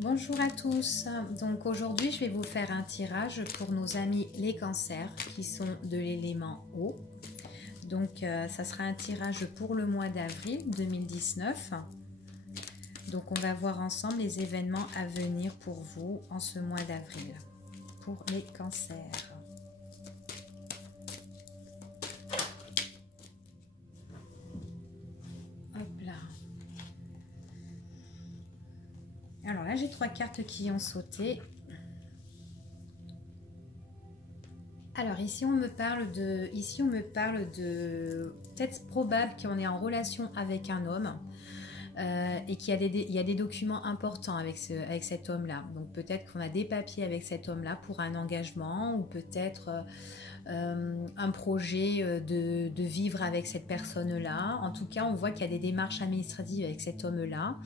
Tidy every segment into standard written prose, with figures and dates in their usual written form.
Bonjour à tous, donc aujourd'hui je vais vous faire un tirage pour nos amis les cancers qui sont de l'élément eau. Donc ça sera un tirage pour le mois d'avril 2019. Donc on va voir ensemble les événements à venir pour vous en ce mois d'avril pour les cancers. Hop là. Alors là j'ai 3 cartes qui ont sauté. Alors ici on me parle de peut-être probable qu'on est en relation avec un homme et qu'il y a des documents importants avec cet homme-là. Donc peut-être qu'on a des papiers avec cet homme-là pour un engagement ou peut-être un projet de vivre avec cette personne-là. En tout cas, on voit qu'il y a des démarches administratives avec cet homme-là.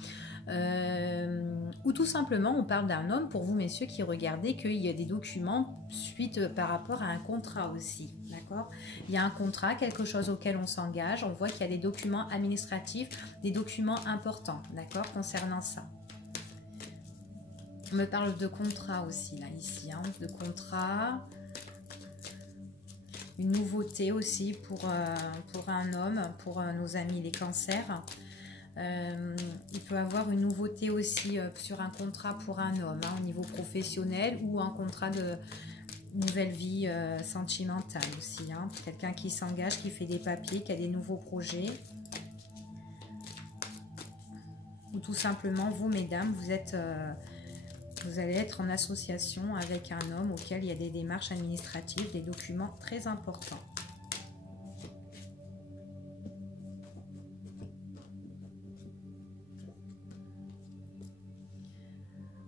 Ou tout simplement on parle d'un homme pour vous messieurs qui regardez qu'il y a des documents suite par rapport à un contrat aussi, d'accord. Il y a un contrat, quelque chose auquel on s'engage, on voit qu'il y a des documents administratifs, des documents importants, d'accord, concernant ça. On me parle de contrat aussi là ici, hein, de contrat, une nouveauté aussi pour un homme, pour nos amis les cancers. Il peut avoir une nouveauté aussi sur un contrat pour un homme, hein, au niveau professionnel ou un contrat de nouvelle vie sentimentale aussi, hein. Quelqu'un qui s'engage, qui fait des papiers, qui a des nouveaux projets. Ou tout simplement, vous mesdames, vous allez être en association avec un homme auquel il y a des démarches administratives, des documents très importants.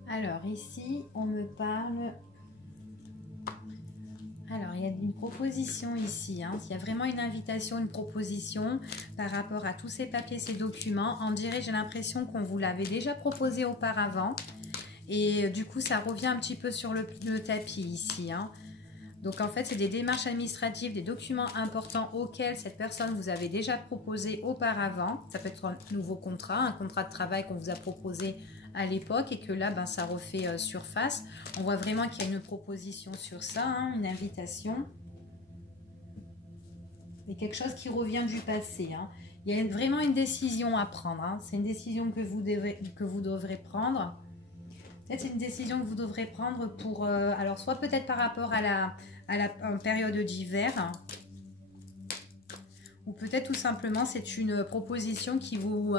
Alors ici, on me parle... Alors, il y a une proposition ici, hein. Il y a vraiment une invitation, une proposition par rapport à tous ces papiers, ces documents. On dirait, j'ai l'impression qu'on vous l'avait déjà proposé auparavant. Et du coup, ça revient un petit peu sur le tapis ici, hein. Donc en fait, c'est des démarches administratives, des documents importants auxquels cette personne vous avait déjà proposé auparavant. Ça peut être un nouveau contrat, un contrat de travail qu'on vous a proposé à l'époque et que là, ben, ça refait surface. On voit vraiment qu'il y a une proposition sur ça, hein, une invitation. Et quelque chose qui revient du passé, hein. Il y a vraiment une décision à prendre, hein. C'est une décision que vous devrez prendre. Peut-être c'est une décision que vous devrez prendre pour... alors, soit peut-être par rapport à la période d'hiver, hein, ou peut-être tout simplement c'est une proposition qui vous...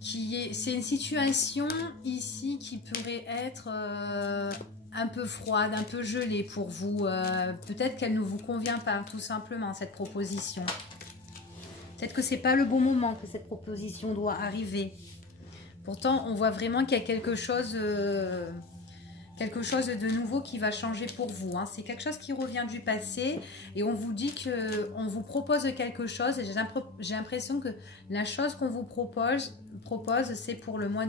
c'est une situation ici qui pourrait être un peu froide, un peu gelée pour vous. Peut-être qu'elle ne vous convient pas, tout simplement, cette proposition. Peut-être que c'est pas le bon moment que cette proposition doit arriver. Pourtant, on voit vraiment qu'il y a quelque chose de nouveau qui va changer pour vous, hein. C'est quelque chose qui revient du passé et on vous dit qu'on vous propose quelque chose et j'ai l'impression que la chose qu'on vous propose c'est pour le mois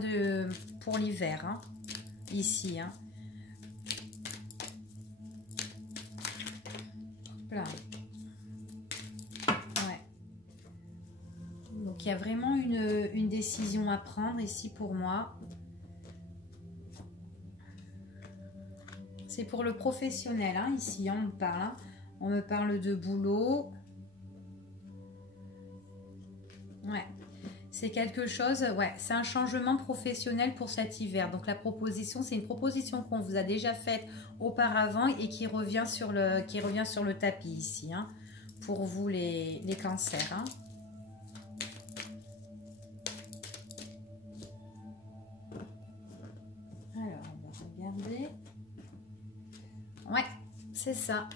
pour l'hiver, hein, ici, hein. Là. Ouais. Donc il y a vraiment une décision à prendre ici pour moi. C'est pour le professionnel, hein, ici, hein, on me parle de boulot. Ouais, c'est quelque chose, ouais, c'est un changement professionnel pour cet hiver. Donc la proposition, c'est une proposition qu'on vous a déjà faite auparavant et qui revient sur le tapis ici, hein, pour vous les cancers, hein. Alors, on va regarder. Ouais, c'est ça.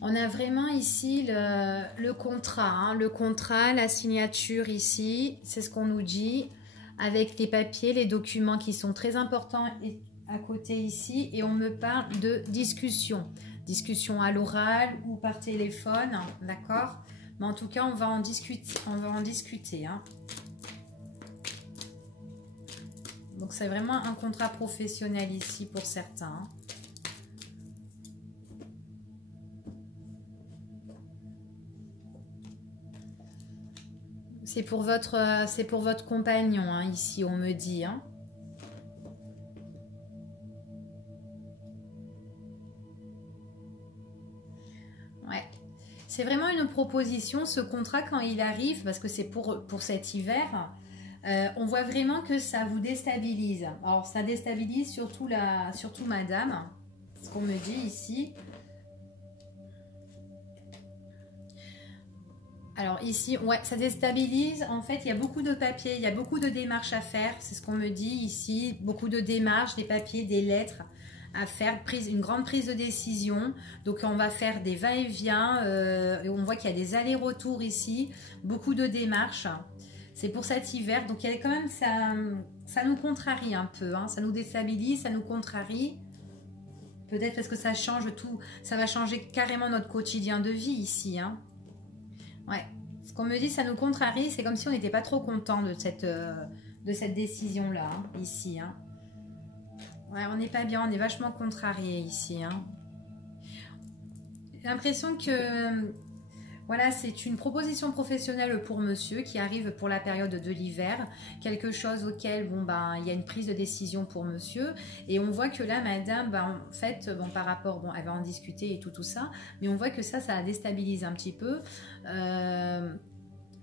On a vraiment ici le contrat, hein, le contrat, la signature ici, c'est ce qu'on nous dit, avec les papiers, les documents qui sont très importants à côté ici, et on me parle de discussion. Discussion à l'oral ou par téléphone, d'accord? Mais en tout cas, on va en discuter, hein. Donc c'est vraiment un contrat professionnel ici pour certains, hein. C'est pour votre compagnon, hein, ici, on me dit, hein. c'est vraiment une proposition, ce contrat quand il arrive, parce que c'est pour cet hiver, on voit vraiment que ça vous déstabilise. Alors ça déstabilise surtout madame, ce qu'on me dit ici. Alors ici, ouais, ça déstabilise. En fait, il y a beaucoup de papiers, il y a beaucoup de démarches à faire. C'est ce qu'on me dit ici. Beaucoup de démarches, des papiers, des lettres à faire, une grande prise de décision. Donc on va faire des va-et-vient. On voit qu'il y a des allers-retours ici. Beaucoup de démarches. C'est pour cet hiver. Donc il y a quand même, ça nous contrarie un peu. Hein. Ça nous déstabilise, ça nous contrarie. Peut-être parce que ça change tout. Ça va changer carrément notre quotidien de vie ici. Hein. Ouais, ce qu'on me dit, ça nous contrarie. C'est comme si on n'était pas trop content de cette décision-là, hein, ici. Hein. Ouais, on n'est pas bien, on est vachement contrarié ici. Hein. J'ai l'impression que, voilà, c'est une proposition professionnelle pour monsieur qui arrive pour la période de l'hiver. Quelque chose auquel, bon, ben, il y a une prise de décision pour monsieur. Et on voit que là, madame, ben, en fait, bon, par rapport, bon, elle va en discuter et tout ça. Mais on voit que ça la déstabilise un petit peu.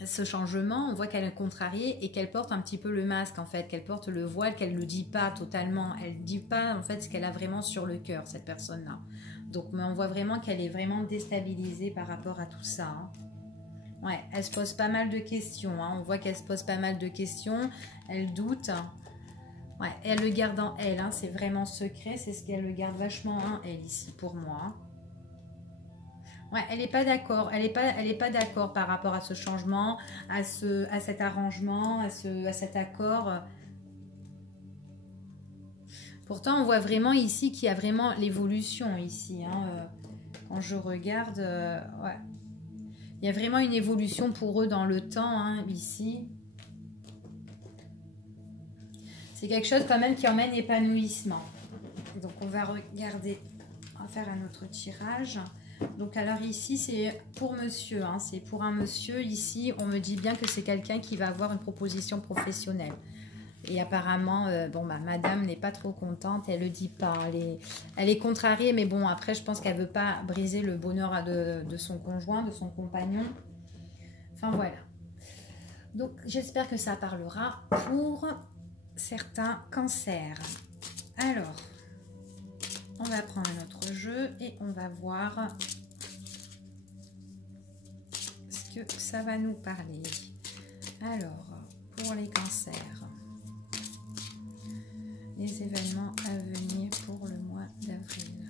Ce changement, on voit qu'elle est contrariée et qu'elle porte un petit peu le masque en fait, qu'elle porte le voile, qu'elle ne le dit pas totalement, elle ne dit pas en fait ce qu'elle a vraiment sur le cœur, cette personne-là. Donc mais on voit vraiment qu'elle est vraiment déstabilisée par rapport à tout ça. Hein. Ouais, elle se pose pas mal de questions, hein. On voit qu'elle se pose pas mal de questions, elle doute. Ouais, et elle le garde en elle, hein. C'est vraiment secret, c'est ce qu'elle le garde vachement en elle ici pour moi. Ouais, elle n'est pas d'accord. Elle est pas d'accord par rapport à ce changement, à cet arrangement, à cet accord. Pourtant, on voit vraiment ici qu'il y a vraiment l'évolution ici. Hein. Quand je regarde, ouais. Il y a vraiment une évolution pour eux dans le temps, hein, ici. C'est quelque chose quand même qui emmène épanouissement. Donc, on va regarder, on va faire un autre tirage. Donc alors ici c'est pour monsieur, hein, c'est pour un monsieur ici, on me dit bien que c'est quelqu'un qui va avoir une proposition professionnelle. Et apparemment, bon bah madame n'est pas trop contente, elle le dit pas, elle est contrariée, mais bon après je pense qu'elle veut pas briser le bonheur de son conjoint, de son compagnon. Enfin voilà. Donc j'espère que ça parlera pour certains cancers. Alors... on va prendre un autre jeu et on va voir ce que ça va nous parler. Alors, pour les cancers, les événements à venir pour le mois d'avril.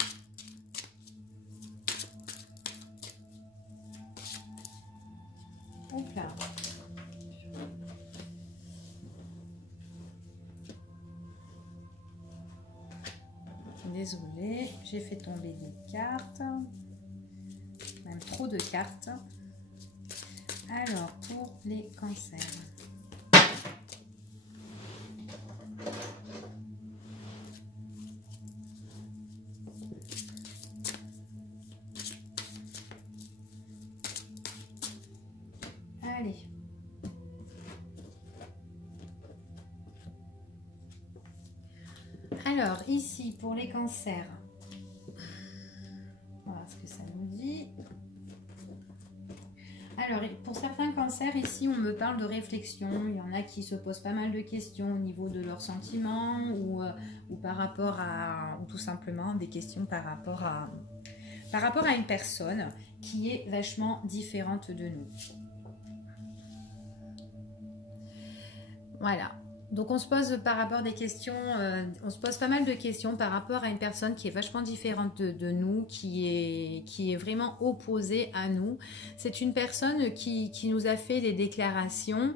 Hop là. Désolée, j'ai fait tomber des cartes, même trop de cartes. Alors, pour les cancers. Allez. Alors, ici, pour les cancers, voilà ce que ça nous dit. Alors, pour certains cancers, ici, on me parle de réflexion. Il y en a qui se posent pas mal de questions au niveau de leurs sentiments ou par rapport à... ou tout simplement des questions par rapport à une personne qui est vachement différente de nous. Voilà. Donc on se pose par rapport à des questions, on se pose pas mal de questions par rapport à une personne qui est vachement différente de nous, qui est vraiment opposée à nous. C'est une personne qui nous a fait des déclarations,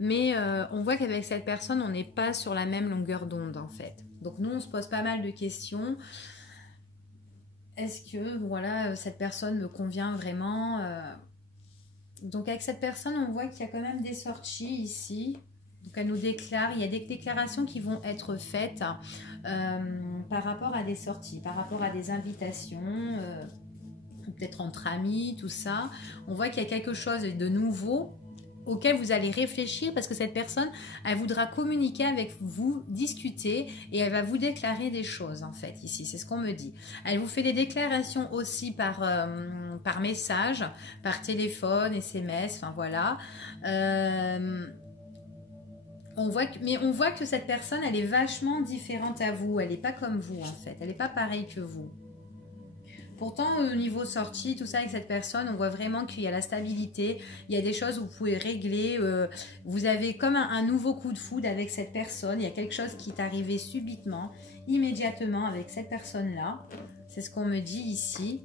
mais on voit qu'avec cette personne, on n'est pas sur la même longueur d'onde en fait. Donc nous, on se pose pas mal de questions. Est-ce que voilà, cette personne me convient vraiment? Donc avec cette personne, on voit qu'il y a quand même des sorties ici. Donc elle nous déclare, il y a des déclarations qui vont être faites par rapport à des sorties, par rapport à des invitations, peut-être entre amis, tout ça. On voit qu'il y a quelque chose de nouveau auquel vous allez réfléchir parce que cette personne, elle voudra communiquer avec vous, discuter et elle va vous déclarer des choses en fait ici, c'est ce qu'on me dit. Elle vous fait des déclarations aussi par message, par téléphone, SMS, enfin voilà. On voit que cette personne, elle est vachement différente à vous, elle n'est pas comme vous en fait, elle n'est pas pareille que vous. Pourtant, au niveau sortie, tout ça avec cette personne, on voit vraiment qu'il y a la stabilité, il y a des choses où vous pouvez régler, vous avez comme un nouveau coup de foudre avec cette personne, il y a quelque chose qui est arrivé subitement, immédiatement avec cette personne-là. C'est ce qu'on me dit ici.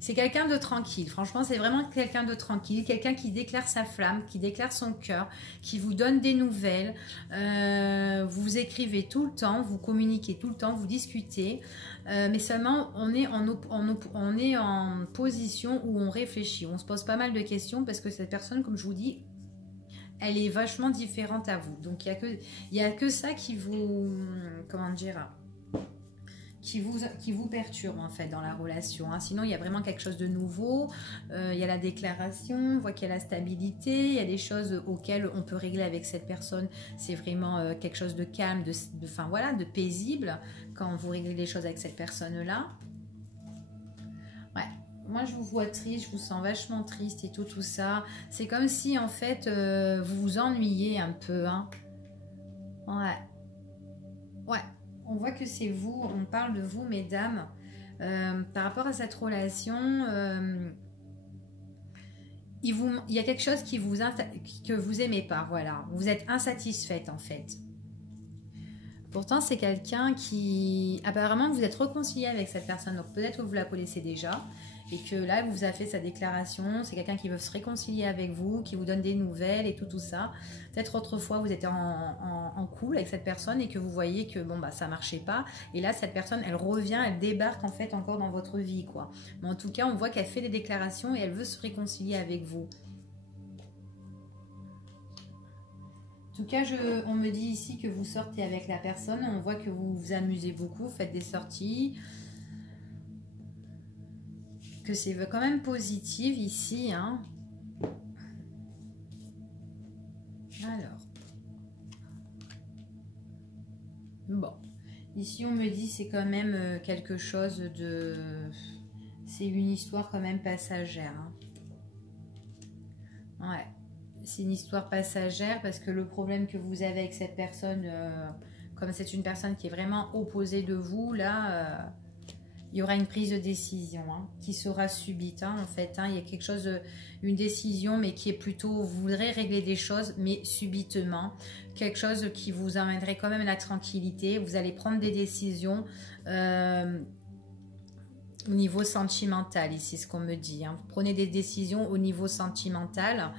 C'est quelqu'un de tranquille, franchement c'est vraiment quelqu'un de tranquille, quelqu'un qui déclare sa flamme, qui déclare son cœur, qui vous donne des nouvelles, vous écrivez tout le temps, vous communiquez tout le temps, vous discutez, mais seulement on est en position où on réfléchit, on se pose pas mal de questions parce que cette personne, comme je vous dis, elle est vachement différente à vous, donc il y a que ça qui vous, comment dire, qui vous perturbe en fait dans la relation, hein. Sinon il y a vraiment quelque chose de nouveau, il y a la déclaration, on voit qu'il y a la stabilité, il y a des choses auxquelles on peut régler avec cette personne, c'est vraiment quelque chose de calme, enfin voilà, de paisible quand vous réglez les choses avec cette personne là. Ouais, moi je vous vois triste, je vous sens vachement triste et tout ça, c'est comme si en fait vous vous ennuyez un peu, hein. Ouais. On voit que c'est vous, on parle de vous, mesdames. Par rapport à cette relation, il y a quelque chose que vous n'aimez pas, voilà. Vous êtes insatisfaite, en fait. Pourtant, c'est quelqu'un qui... Apparemment, vous êtes réconcilié avec cette personne, donc peut-être que vous la connaissez déjà, et que là, vous a fait sa déclaration. C'est quelqu'un qui veut se réconcilier avec vous, qui vous donne des nouvelles et tout ça. Peut-être autrefois, vous étiez en couple avec cette personne et que vous voyez que bon, bah, ça marchait pas. Et là, cette personne, elle revient, elle débarque en fait encore dans votre vie, quoi. Mais en tout cas, on voit qu'elle fait des déclarations et elle veut se réconcilier avec vous. En tout cas, on me dit ici que vous sortez avec la personne. On voit que vous vous amusez beaucoup, faites des sorties. Que c'est quand même positif ici, hein. Alors. Bon. Ici, on me dit c'est quand même quelque chose de... C'est une histoire quand même passagère, hein. Ouais. C'est une histoire passagère parce que le problème que vous avez avec cette personne, comme c'est une personne qui est vraiment opposée de vous, là... il y aura une prise de décision, hein, qui sera subite, hein, en fait, hein. Il y a quelque chose, une décision, mais qui est plutôt, vous voudrez régler des choses, mais subitement. Quelque chose qui vous amènerait quand même la tranquillité. Vous allez prendre des décisions au niveau sentimental, ici, ce qu'on me dit, hein. Vous prenez des décisions au niveau sentimental.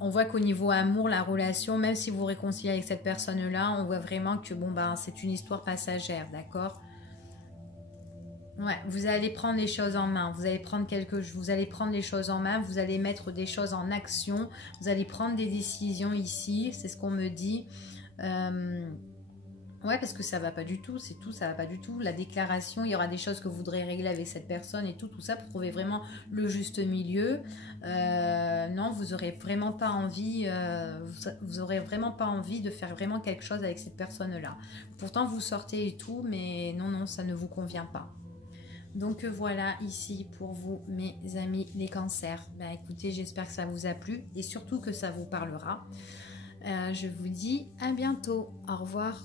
On voit qu'au niveau amour, la relation, même si vous vous réconciliez avec cette personne-là, on voit vraiment que bon, ben, c'est une histoire passagère, d'accord? Ouais, vous allez prendre les choses en main, vous allez prendre les choses en main, vous allez mettre des choses en action, vous allez prendre des décisions ici, c'est ce qu'on me dit. Ouais, parce que ça va pas du tout, c'est tout, ça va pas du tout. La déclaration, il y aura des choses que vous voudrez régler avec cette personne et tout ça pour trouver vraiment le juste milieu. Non, vous aurez vraiment pas envie, vous aurez vraiment pas envie de faire vraiment quelque chose avec cette personne-là. Pourtant, vous sortez et tout, mais non, ça ne vous convient pas. Donc voilà, ici pour vous, mes amis, les cancers. Ben, écoutez, j'espère que ça vous a plu et surtout que ça vous parlera. Je vous dis à bientôt. Au revoir.